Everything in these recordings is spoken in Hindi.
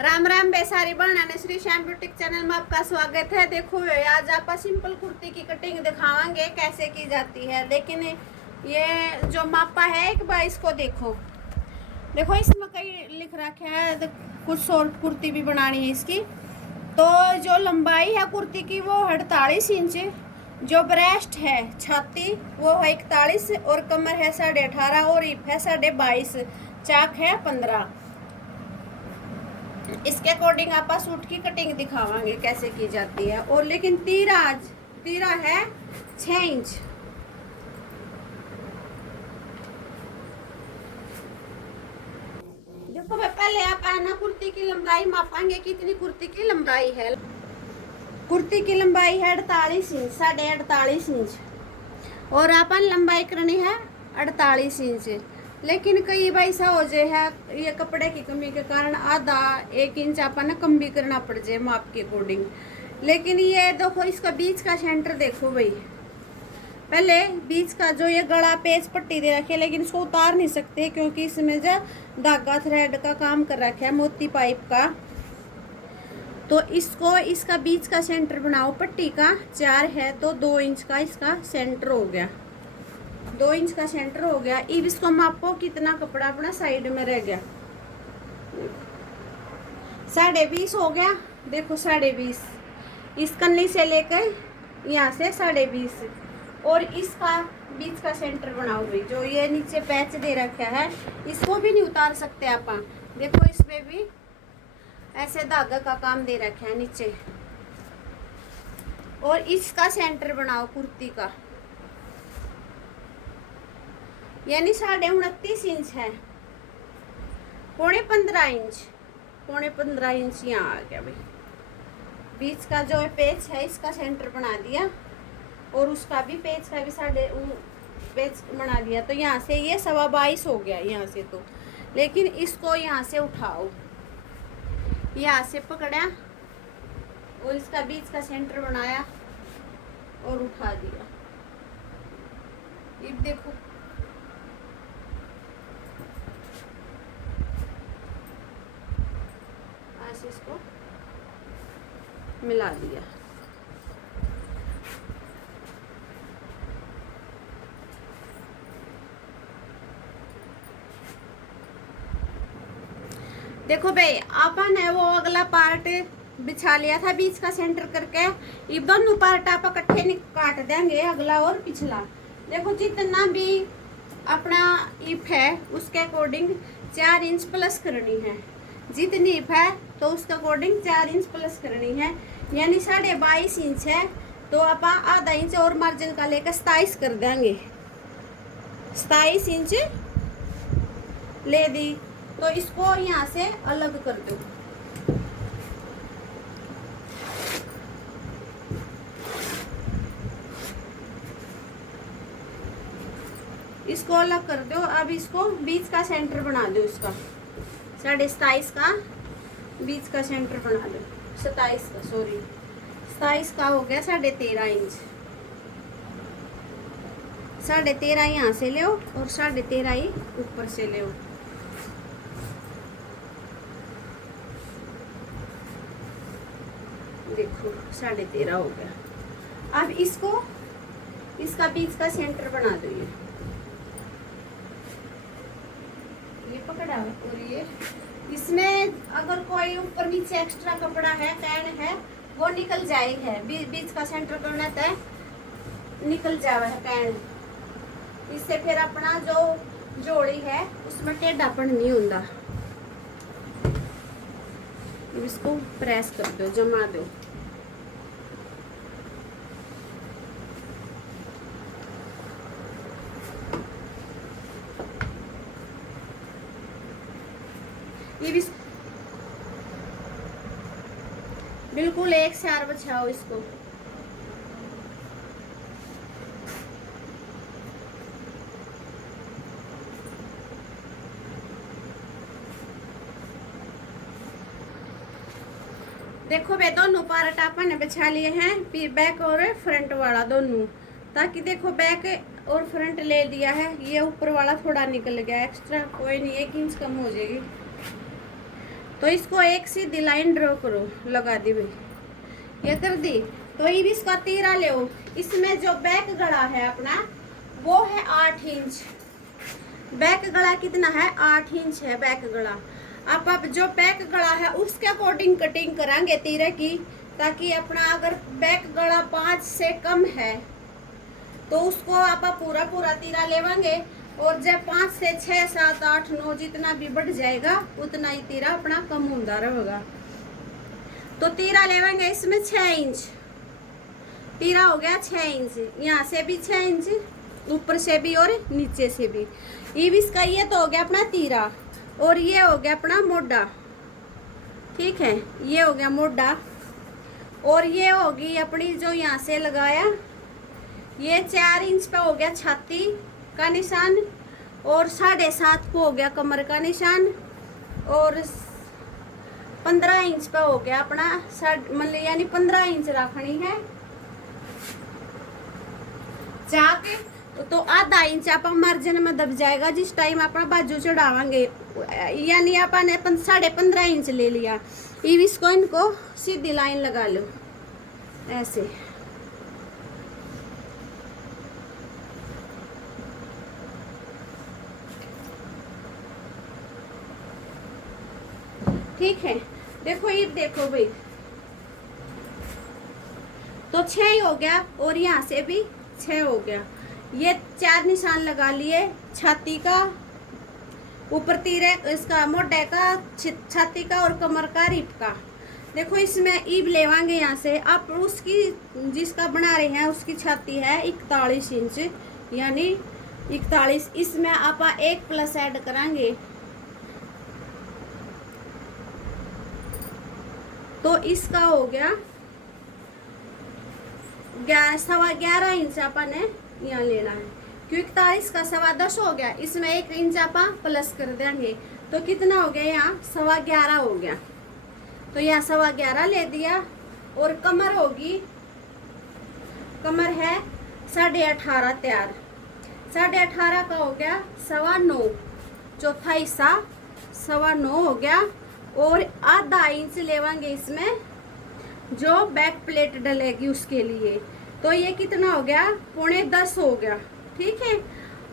राम राम बेसारी बनाने श्री श्याम ब्यूटिक चैनल में आपका स्वागत है। देखो आज आप सिंपल कुर्ती की कटिंग दिखावांगे कैसे की जाती है। लेकिन ये जो मापा है एक बार इसको देखो। देखो इसमें कई लिख रखा है, कुछ और कुर्ती भी बनानी है इसकी। तो जो लंबाई है कुर्ती की वो 48 इंच, जो ब्रेस्ट है छाती वो है 41 और कमर है 18.5 और हिप है 22.5, चाक है 15। इसके अकॉर्डिंग आप सूट की कटिंग दिखावांगे कैसे की जाती है। और लेकिन तीरा है 6 इंच। देखो मैं पहले आप ना कुर्ती की लंबाई मापांगे कितनी कुर्ती की लंबाई है। कुर्ती की लंबाई है 48 इंच, 48.5 इंच और अपन लंबाई करनी है 48 इंच। लेकिन कई बार ऐसा हो जाए है ये कपड़े की कमी के कारण आधा 1 इंच अपन कम भी करना पड़ जाए माप के अकॉर्डिंग। लेकिन ये देखो इसका बीच का सेंटर देखो भाई। पहले बीच का जो ये गला पेच पट्टी दे रखी है, लेकिन इसको उतार नहीं सकते क्योंकि इसमें जो धागा थ्रेड का काम कर रखा है मोती पाइप का। तो इसको इसका बीच का सेंटर बनाओ। पट्टी का 4 है तो 2 इंच का इसका सेंटर हो गया, 2 इंच का सेंटर हो गया। अब इसको मापो कितना कपड़ा अपना साइड में रह गया। 20.5 हो गया। देखो 20.5 इस कन्नी से लेकर यहाँ से 20.5 और इसका बीच का सेंटर बनाओ भाई। जो ये नीचे पैच दे रखा है इसको भी नहीं उतार सकते आप। देखो इसमें भी ऐसे धागा का काम दे रखा है नीचे। और इसका सेंटर बनाओ कुर्ती का, यानी 29.5 इंच है, 15.25 इंच, 15.25 इंच यहाँ आ गया भाई। बीच का जो पेच है इसका सेंटर बना दिया और उसका भी पेच का भी पेच बना दिया। तो यहाँ से ये 22.25 हो गया यहाँ से। तो लेकिन इसको यहाँ से उठाओ, यहाँ से पकड़ा और इसका बीच का सेंटर बनाया और उठा दिया। ये देखो ऐसे इसको मिला दिया। देखो भाई अपन है वो अगला पार्ट बिछा लिया था बीच का सेंटर करके। ये दोनों पार्ट आप इकट्ठे काट देंगे, अगला और पिछला। देखो जितना भी अपना इप है उसके अकॉर्डिंग 4 इंच प्लस करनी है। जितनी इप है तो उसके अकॉर्डिंग 4 इंच प्लस करनी है, यानी 22.5 इंच है तो आप आधा इंच और मार्जिन का लेकर 27 कर देंगे। 27 इंच ले दी तो इसको यहाँ से अलग कर दो। इसको अलग कर दो। अब इसको बीच का सेंटर बना दो। इसका 27.5 का बीच का सेंटर बना दो। 27 का, सॉरी 27 का हो गया 13.5 इंच। 13.5 यहाँ से ले और 13.5 ही ऊपर से ले। देखो 13.5 हो गया। अब इसको इसका बीच का सेंटर बना दो। ये पकड़ा है और ये इसमें अगर कोई ऊपर नीचे एक्स्ट्रा कपड़ा है कैन है वो निकल जाए है। बीच का सेंटर करना तय निकल जावे है कैन। इससे फिर अपना जो जोड़ी है उसमें टेढ़ापन नहीं होता। इसको प्रेस कर दो, जमा दो। ये भी बिल्कुल एक सार बचाओ इसको। देखो वे दोनों पार्ट अपन ने बिछा लिए हैं, बैक और फ्रंट वाला दोनों। ताकि देखो बैक और फ्रंट ले लिया है, ये ऊपर वाला थोड़ा निकल गया एक्स्ट्रा, कोई नहीं 1 इंच कम हो जाएगी। तो इसको एक सीधी लाइन ड्रॉ करो, लगा दी भाई, ये कर दी। तो ये भी इसका तीरा ले। इसमें जो बैक गला है अपना वो है 8 इंच। बैक गला कितना है? 8 इंच है बैक गला। अब जो बैक गला है उसके अकॉर्डिंग कटिंग करांगे तीरे की, ताकि अपना अगर बैक गला 5 से कम है तो उसको आप पूरा पूरा तीरा लेवांगे, और जब 5 से 6 7 8 9 जितना भी बढ़ जाएगा उतना ही तीरा अपना कम होता रहेगा। तो तीरा लेवांगे इसमें 6 इंच तीरा हो गया, 6 इंच। यहाँ से भी 6 इंच, ऊपर से भी और नीचे से भी। ये भी इसका ये तो हो गया अपना तीरा, और ये हो गया अपना मोटा। ठीक है, ये हो गया मोटा। और ये होगी अपनी जो यहाँ से लगाया, ये 4 इंच पे हो गया छाती का निशान, और 7.5 को हो गया कमर का निशान, और 15 इंच पे हो गया अपना मतलब यानी 15 इंच रखनी है जाके। तो आधा इंच आप मार्जिन में दब जाएगा जिस टाइम अपना बाजू चढ़ावांगे, यानी अपन 15.5 इंच ले लिया। इसको इनको सीधी लाइन लगा लो ऐसे। ठीक है, देखो ये देखो भाई, तो 6 ही हो गया, और यहाँ से भी 6 हो गया। ये 4 निशान लगा लिए छाती का, ऊपर तीरे इसका मोटे का, छाती का और कमर का, रिप का। देखो इसमें ईब लेवांगे यहाँ से। आप उसकी जिसका बना रहे हैं उसकी छाती है 41 इंच, यानी 41। इसमें आप 1 प्लस ऐड करांगे तो इसका हो गया 11.25 इंच अपन ने यहाँ लेना है, क्योंकि 41 का 10.25 हो गया। इसमें 1 इंच आप प्लस कर देंगे तो कितना हो गया? यहाँ 11.25 हो गया। तो यहाँ 11.25 ले दिया। और कमर होगी, कमर है 18.5 तैयार। 18.5 का हो गया 9.25, चौथा हिस्सा 9.25 हो गया। और आधा इंच लेवांगे इसमें जो बैक प्लेट डलेगी उसके लिए। तो ये कितना हो गया? 9.25 हो गया। ठीक है,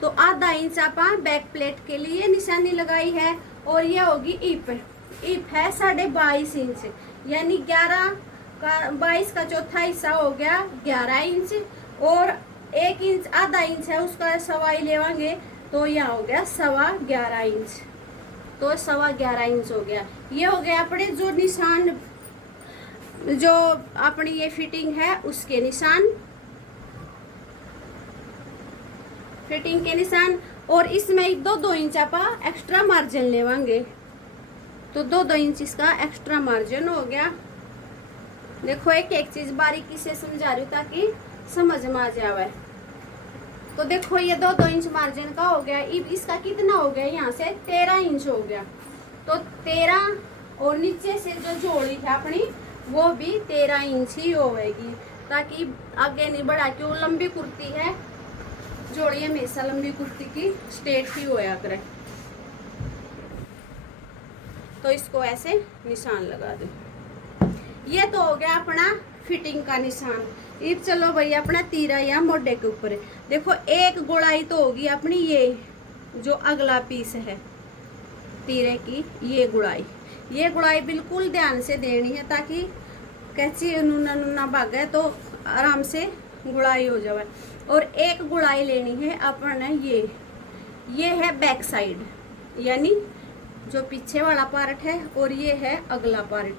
तो आधा इंच आप बैक प्लेट के लिए निशानी लगाई है। और ये होगी ईप है 22.5 इंच, यानी 11 का 22 का चौथा हिस्सा हो गया 11 इंच। और 1 इंच आधा इंच है उसका 1.25 लेवांगे तो यहाँ हो गया 11.25 इंच। तो 11.25 इंच हो गया। ये हो गया अपने जो निशान, जो अपनी ये फिटिंग है उसके निशान, फिटिंग के निशान। और इसमें 2 इंच आप एक्स्ट्रा मार्जिन लेवांगे, तो 2 इंच इसका एक्स्ट्रा मार्जिन हो गया। देखो एक एक चीज बारीकी से समझा रही हूँ ताकि समझ में आ जाए। तो देखो ये 2 इंच मार्जिन का हो गया। इसका कितना हो गया? यहाँ से 13 इंच हो गया। तो 13, और नीचे से जो जोड़ी है अपनी वो भी 13 इंच ही होगी, ताकि आगे नहीं बढ़ा, क्यों लंबी कुर्ती है, जोड़ी हमेशा लंबी कुर्ती की स्ट्रेट ही होया करे। तो इसको ऐसे निशान लगा दो। ये तो हो गया अपना फिटिंग का निशान। अब चलो भाई अपना तीरा या मोढे के ऊपर देखो, एक गोलाई तो होगी अपनी, ये जो अगला पीस है तीरे की, ये गुड़ाई बिल्कुल ध्यान से देनी है ताकि कैची नूना नूना भागे तो आराम से गुड़ाई हो जाए। और एक गुड़ाई लेनी है अपन, ये है बैक साइड, यानी जो पीछे वाला पार्ट है, और ये है अगला पार्ट।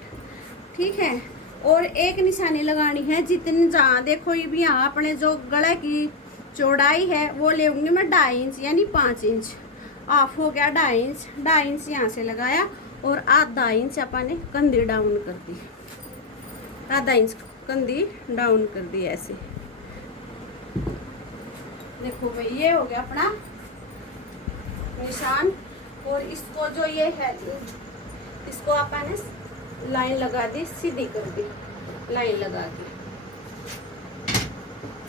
ठीक है, और एक निशानी लगानी है जितनी, जहाँ देखो ये भी यहाँ अपने जो गले की चौड़ाई है वो लेंगे मैं 2.5 इंच, यानी 5 इंच ऑफ हो गया। 2.5 इंच, 2.5 इंच यहाँ से लगाया, और आधा इंच अपन ने कंधी डाउन कर दी, आधा इंच कंधी डाउन कर दी ऐसे। देखो भाई ये हो गया अपना निशान। और इसको जो ये है इसको अपन ने लाइन लगा दी, सीधी कर दी लाइन लगा के।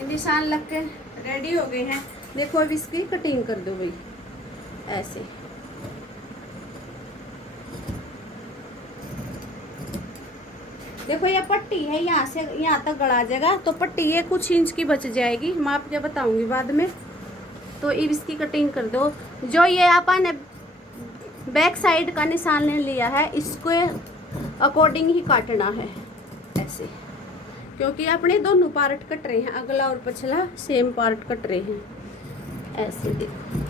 निशान लग के रेडी हो गए हैं। देखो अब इसकी कटिंग कर दो भाई ऐसे। देखो ये पट्टी है, यहाँ से यहाँ तक गड़ा जाएगा, तो पट्टी ये कुछ इंच की बच जाएगी, मैं आपको बताऊंगी बाद में। तो अब इसकी कटिंग कर दो। जो ये अपन बैक साइड का निशान ले लिया है, इसको अकॉर्डिंग ही काटना है ऐसे, क्योंकि अपने दोनों पार्ट कट रहे हैं, अगला और पिछला सेम पार्ट कट रहे हैं ऐसे। देखो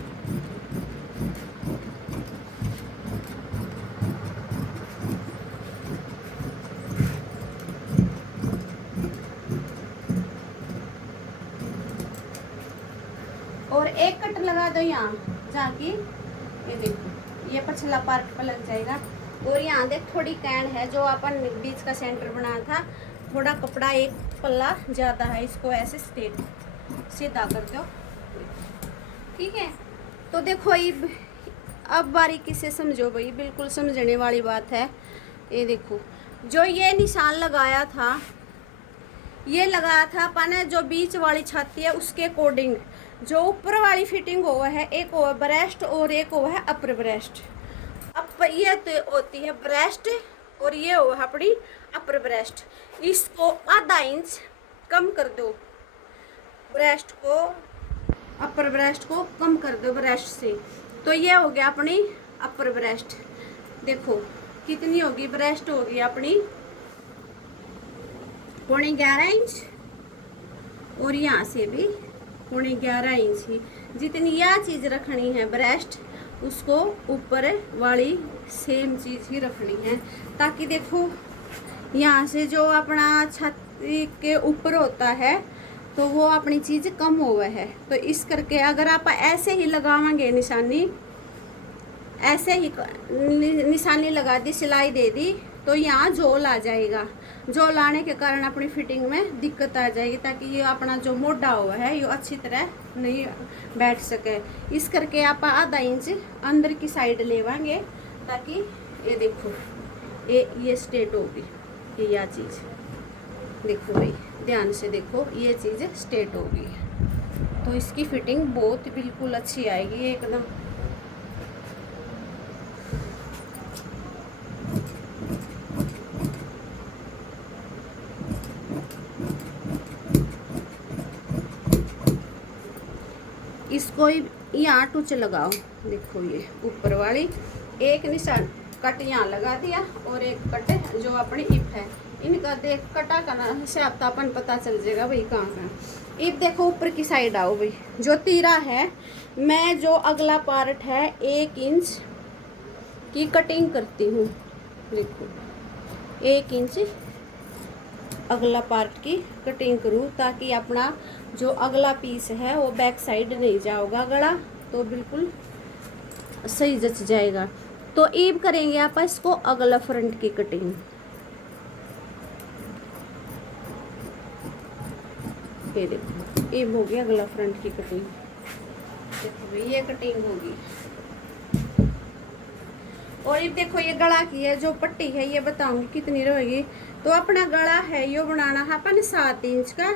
और एक कट लगा दो यहाँ जाके, ये देखो ये पिछला पार्ट पर लग जाएगा। और यहाँ देख थोड़ी कैन है, जो अपन बीच का सेंटर बनाया था, थोड़ा कपड़ा एक पल्ला ज़्यादा है, इसको ऐसे स्ट्रेट सीधा कर दो, ठीक है। तो देखो अब बारीकी से समझो भाई, बिल्कुल समझने वाली बात है। ये देखो जो ये निशान लगाया था, ये लगाया था अपन ने जो बीच वाली छाती है उसके अकॉर्डिंग। जो ऊपर वाली फिटिंग हुआ है, एक हुआ ब्रेस्ट और एक हुआ है अपर ब्रेस्ट। अब ये तो होती है ब्रेस्ट और ये हुआ अपनी अपर ब्रेस्ट। इसको आधा इंच कम कर दो, ब्रेस्ट को, अपर ब्रेस्ट को कम कर दो ब्रेस्ट से, तो ये हो गया अपनी अपर ब्रेस्ट। देखो कितनी होगी, ब्रेस्ट होगी अपनी 11.5 इंच, और यहाँ से भी 11.5 इंच ही। जितनी यह चीज़ रखनी है ब्रेस्ट, उसको ऊपर वाली सेम चीज़ ही रखनी है, ताकि देखो यहाँ से जो अपना छाती के ऊपर होता है तो वो अपनी चीज़ कम हुआ है। तो इस करके अगर आप ऐसे ही लगावांगे निशानी, ऐसे ही निशानी लगा दी, सिलाई दे दी, तो यहाँ झोल आ जाएगा। झोल आने के कारण अपनी फिटिंग में दिक्कत आ जाएगी, ताकि ये अपना जो मोटा हुआ है ये अच्छी तरह नहीं बैठ सके। इस करके आप आधा इंच अंदर की साइड लेवांगे, ताकि ये देखो ये स्ट्रेट होगी। ये चीज़ देखो भाई, ध्यान से देखो, ये चीज़ स्ट्रेट होगी, तो इसकी फिटिंग बहुत बिल्कुल अच्छी आएगी एकदम। इसको यहाँ टुच लगाओ। देखो ये ऊपर वाली एक निशान कट यहाँ लगा दिया, और एक कट जो अपनी इप है, इनका देख कटा करना से अपन पता चल जाएगा भाई कहाँ कहाँ। इप देखो ऊपर की साइड आओ भाई, जो तीरा है, मैं जो अगला पार्ट है 1 इंच की कटिंग करती हूँ। देखो 1 इंच अगला पार्ट की कटिंग करूँ, ताकि अपना जो अगला पीस है वो बैक साइड नहीं जाओगा गला, तो बिल्कुल सही जच जाएगा। तो ईब करेंगे आप इसको अगला फ्रंट की कटिंग। ये देखो ईब हो गया अगला फ्रंट की कटिंग। देखो भाई ये कटिंग होगी। और ये देखो ये गला की है जो पट्टी है, ये बताऊंगी कितनी रहेगी। तो अपना गला है यो बनाना है अपन 7 इंच का,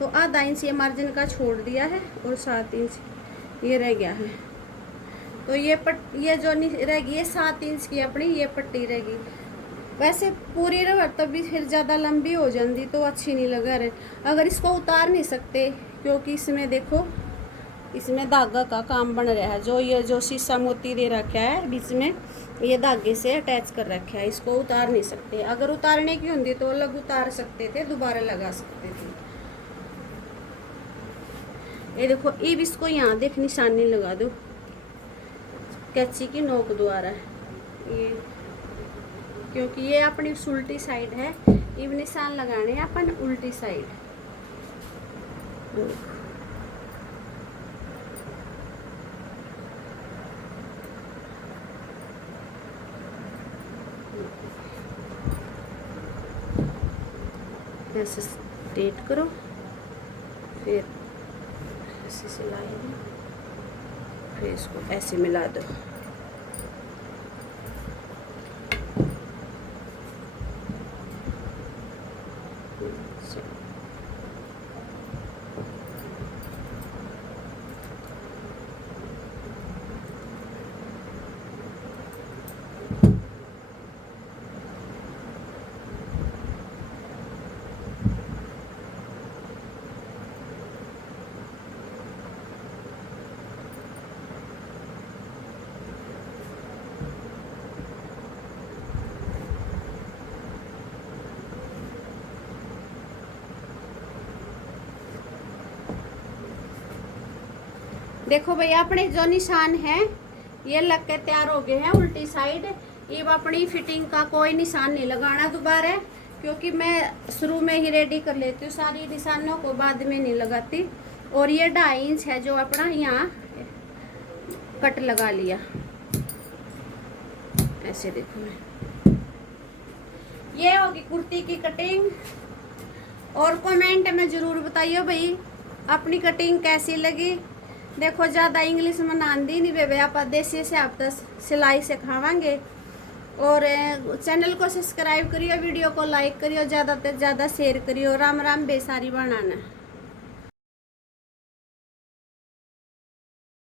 तो आधा इंच ये मार्जिन का छोड़ दिया है, और 7 इंच ये रह गया है। तो ये जो रहेगी ये 7 इंच की अपनी ये पट्टी रहेगी। वैसे पूरी रह तभी फिर ज़्यादा लंबी हो जाती तो अच्छी नहीं लगा रहे। अगर इसको उतार नहीं सकते, क्योंकि इसमें देखो इसमें धागा का काम बन रहा है। जो ये जो शीशा मोती दे रखा है बीच में, ये धागे से अटैच कर रखा है, इसको उतार नहीं सकते। अगर उतारने की होती तो अलग उतार सकते थे, दोबारा लगा सकते थे। ये देखो अब इसको यहाँ देख निशानी लगा दो कैंची की नोक द्वारा, ये क्योंकि ये अपनी उल्टी साइड है। अब निशान लगाने हैं अपन उल्टी साइड। ऐसे स्ट्रेट करो, फिर ऐसे सिलाई दो, फिर इसको ऐसे मिला दो। देखो भैया अपने जो निशान है ये लग के तैयार हो गए हैं उल्टी साइड। ये अपनी फिटिंग का कोई निशान नहीं लगाना दोबारा, क्योंकि मैं शुरू में ही रेडी कर लेती हूँ सारी निशानों को, बाद में नहीं लगाती। और ये 2.5 इंच है जो अपना यहाँ कट लगा लिया ऐसे। देखो मैं ये होगी कुर्ती की कटिंग। और कमेंट में जरूर बताइए भाई अपनी कटिंग कैसी लगी। देखो ज़्यादा इंग्लिश में आंदी नहीं बेबे, आप देसी से आप सिलाई सिखावांगे। और चैनल को सब्सक्राइब करियो, वीडियो को लाइक करियो, ज़्यादा से ज़्यादा शेयर करियो। राम राम बेसारी बनाना।